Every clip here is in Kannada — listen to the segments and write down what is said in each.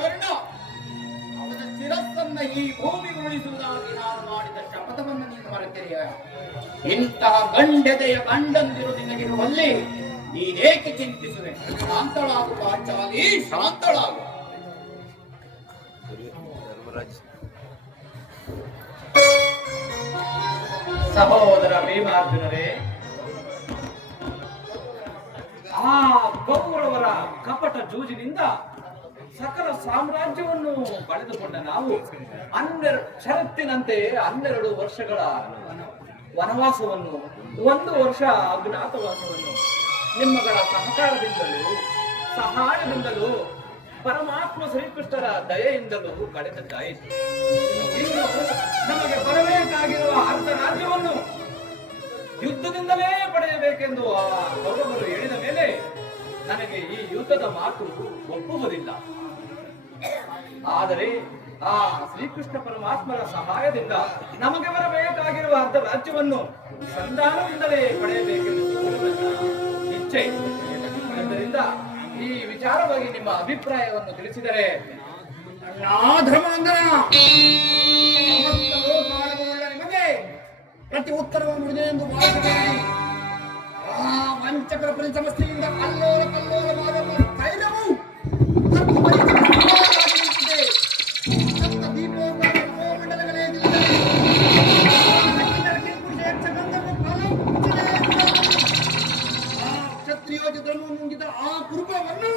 ಕರ್ಣ, ಅವನ ಶಿರಸ್ಸನ್ನ ಈ ಭೂಮಿ ಉಳಿಸುವುದಾಗಿ ನಾನು ಮಾಡಿದ ಶಪಥವನ್ನು ನೀನು ಮರೆತಿರಿಯ. ಇಂತಹ ಗಂಡದೆಯ ಗಂಡಂದಿರು ನಿನಗಿರುವಲ್ಲಿ ನೀನೇಕೆ ಚಿಂತಿಸುವೆ? ಶಾಂತಳಾಗು ಪಾಂಚಾಲಿ ಶಾಂತಳಾಗು. ಸಹೋದರ ಭೀಮಾರ್ಜುನರೇ, ಆ ಕೌರವರ ಕಪಟ ಜೂಜಿನಿಂದ ಸಕಲ ಸಾಮ್ರಾಜ್ಯವನ್ನು ಪಡೆದುಕೊಂಡ ನಾವು ಹನ್ನೆರಡು ಷರತ್ತಿನಂತೆ ಹನ್ನೆರಡು ವರ್ಷಗಳ ವನವಾಸವನ್ನು, ಒಂದು ವರ್ಷ ಅಜ್ಞಾತವಾಸವನ್ನು ನಿಮ್ಮಗಳ ಸಹಕಾರದಿಂದಲೂ, ಸಹಾಯದಿಂದಲೂ, ಪರಮಾತ್ಮ ಶ್ರೀಕೃಷ್ಣರ ದಯೆಯಿಂದಲೂ ಕಳೆದದ್ದಾಯಿತು. ನಮಗೆ ಬರಬೇಕಾಗಿರುವ ಅರ್ಧ ರಾಜ್ಯವನ್ನು ಯುದ್ಧದಿಂದಲೇ ಪಡೆಯಬೇಕೆಂದು ಆ ಕೌರವರು ಹೇಳಿದ ಮೇಲೆ ನನಗೆ ಈ ಯುದ್ಧದ ಮಾತು ಒಪ್ಪುವುದಿಲ್ಲ. ಆದರೆ ಆ ಶ್ರೀಕೃಷ್ಣ ಪರಮಾತ್ಮರ ಸಹಾಯದಿಂದ ನಮಗೆ ಬರಬೇಕಾಗಿರುವ ಅರ್ಧ ರಾಜ್ಯವನ್ನು ಸಂಧಾನದಿಂದಲೇ ಪಡೆಯಬೇಕೆಂದು ಇಚ್ಛೆ ಆದ್ದರಿಂದ ಈ ವಿಚಾರವಾಗಿ ನಿಮ್ಮ ಅಭಿಪ್ರಾಯವನ್ನು ತಿಳಿಸಿದರೆ ನಿಮಗೆ ಪ್ರತಿ ಉತ್ತರವನ್ನು ಎಂದು ಭಾವಿಸಬೇಡಿ ನಿಲ್ಲದೆ. ಕಿನ್ನರ ಕಿಂಪುರುಷ ಯಕ್ಷಗಂಧರ್ವ ಫಲಪುಚ್ಚಲೇ ಆ ಕ್ಷತ್ರಿಯೋಜ ಧರ್ಮವನ್ನು ಹೊಂದಿದ ಆ ಕುರುಕವನ್ನು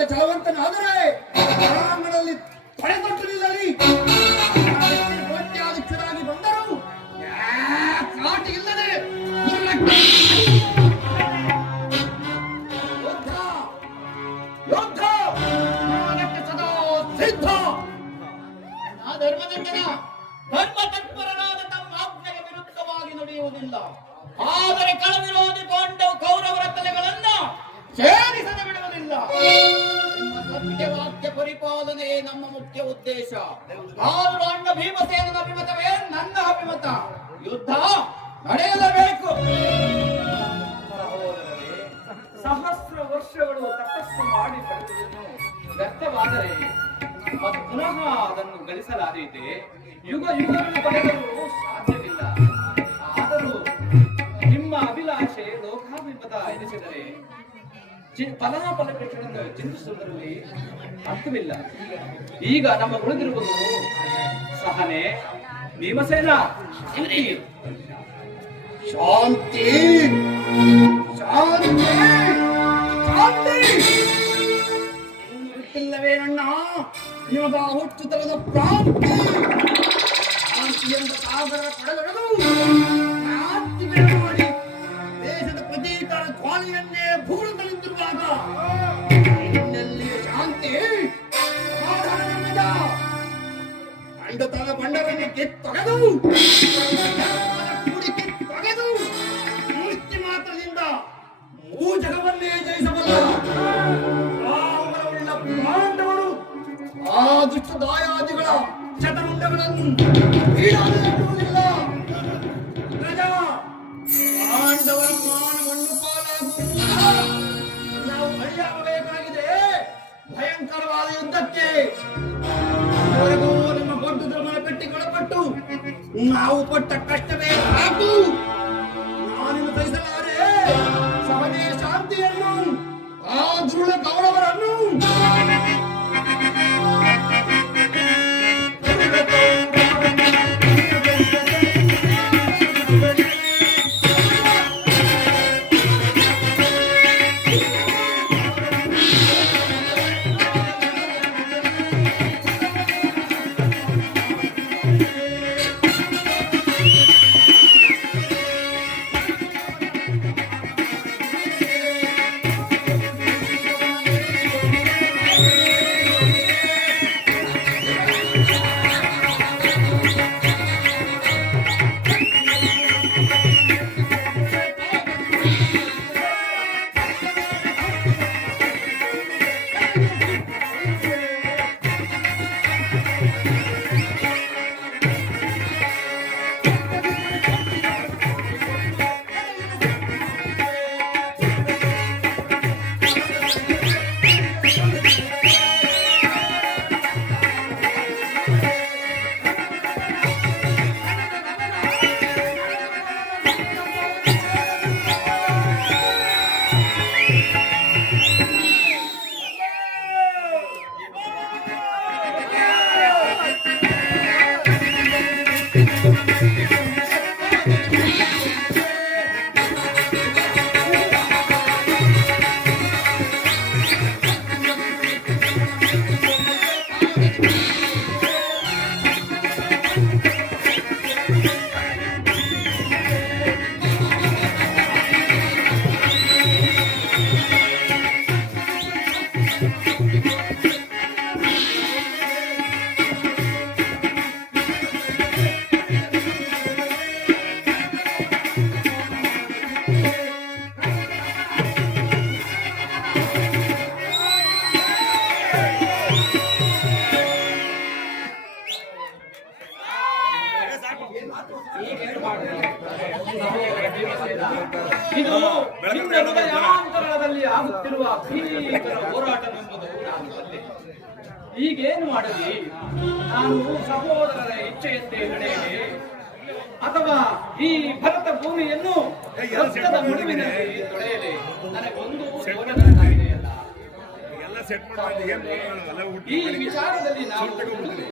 ಅವನಂತ ಚಲವಂತನಾದರೆ ಹೊರಾಂಗಣದಲ್ಲಿ ತೊಡೆತೊಟ್ಟು ನಿಲ್ಲಲಿ. ಬಂದರು ಕಾಟಿ ಇಲ್ಲದೆ ಧರ್ಮದಂಡನ ಧರ್ಮ ತಮ್ಮ ನಡೆಯುವುದಿಲ್ಲ. ಆದರೆ ಕಳವಿರೋಧಿ ಪಾಂಡವ ಕೌರವರ ತಲೆಗಳನ್ನ ಸೇರಿಸದೆ ಬಿಡುವುದಿಲ್ಲ ನಿಮ್ಮ ಸತ್ಯವಾಕ್ಯ ಪರಿಪಾಲನೆಯೇ ನಮ್ಮ ಮುಖ್ಯ ಉದ್ದೇಶ. ಅಣ್ಣ ಭೀಮಸೇನನ ಅಭಿಮತವೇ ನನ್ನ ಅಭಿಮತ. ಯುದ್ಧ ನಡೆಯಲೇಬೇಕು. ಸಹಸ್ರ ವರ್ಷಗಳು ತಪಸ್ಸು ಮಾಡಿ ಪಡೆದುದನ್ನು ವ್ಯರ್ಥವಾದರೆ ಪುನಃ ಅದನ್ನು ಗಳಿಸಲಾದೀತೆ. ಯುಗ ಯುಗಗಳು ಪಡೆಯಲು ಸಾಧ್ಯವಿಲ್ಲ ಫಲಾಫಲಗಳನ್ನು ಚಿಂತಿಸುವುದರಲ್ಲಿ ಅರ್ಥವಿಲ್ಲ. ಈಗ ನಮ್ಮ ಉಳಿದಿರುವುದು ಸಹನೆ, ಭೀಮಸೇನ ಶಾಂತಿ. ಶಾಂತಿ. ಶಾಂತಿ. ನನ್ನ ನಿಮಗ ಹುಟ್ಟುತ್ತರದ ಪ್ರಾಂತಿ. ಶಾಂತಿ ಎಂಬ ಸಾಗರ ಕಡಲೊಡೆದು ಭಯಂಕರವಾದ ಯುದ್ಧಕ್ಕೆ ನಮ್ಮ ದೊಡ್ಡ ಧರ್ಮ ಕಟ್ಟಿಗೊಳಪಟ್ಟು ನಾವು ಪಟ್ಟ ಕಷ್ಟವೇ ಸಾಕು ಇದು ನಿನ್ನ ಹೃದಯಾಂತರದಲ್ಲಿ ಆಗುತ್ತಿರುವ ಭೀಕರ ಹೋರಾಟವೆಂಬುದು ನಾನು ಬಲ್ಲೆ ಈಗೇನು ಮಾಡಲಿ? ನಾನು ಸಹೋದರರ ಇಚ್ಛೆಯಂತೆ ನಡೆಯಲಿ. ಅಥವಾ ಈ ಭರತ ಭೂಮಿಯನ್ನು ರಕ್ತದ ಮುಳುವಿನಲ್ಲಿ ತೊಳೆಯಲಿ. ನನಗೊಂದು ಊಟ ಈ ವಿಚಾರದಲ್ಲಿ ನಾವು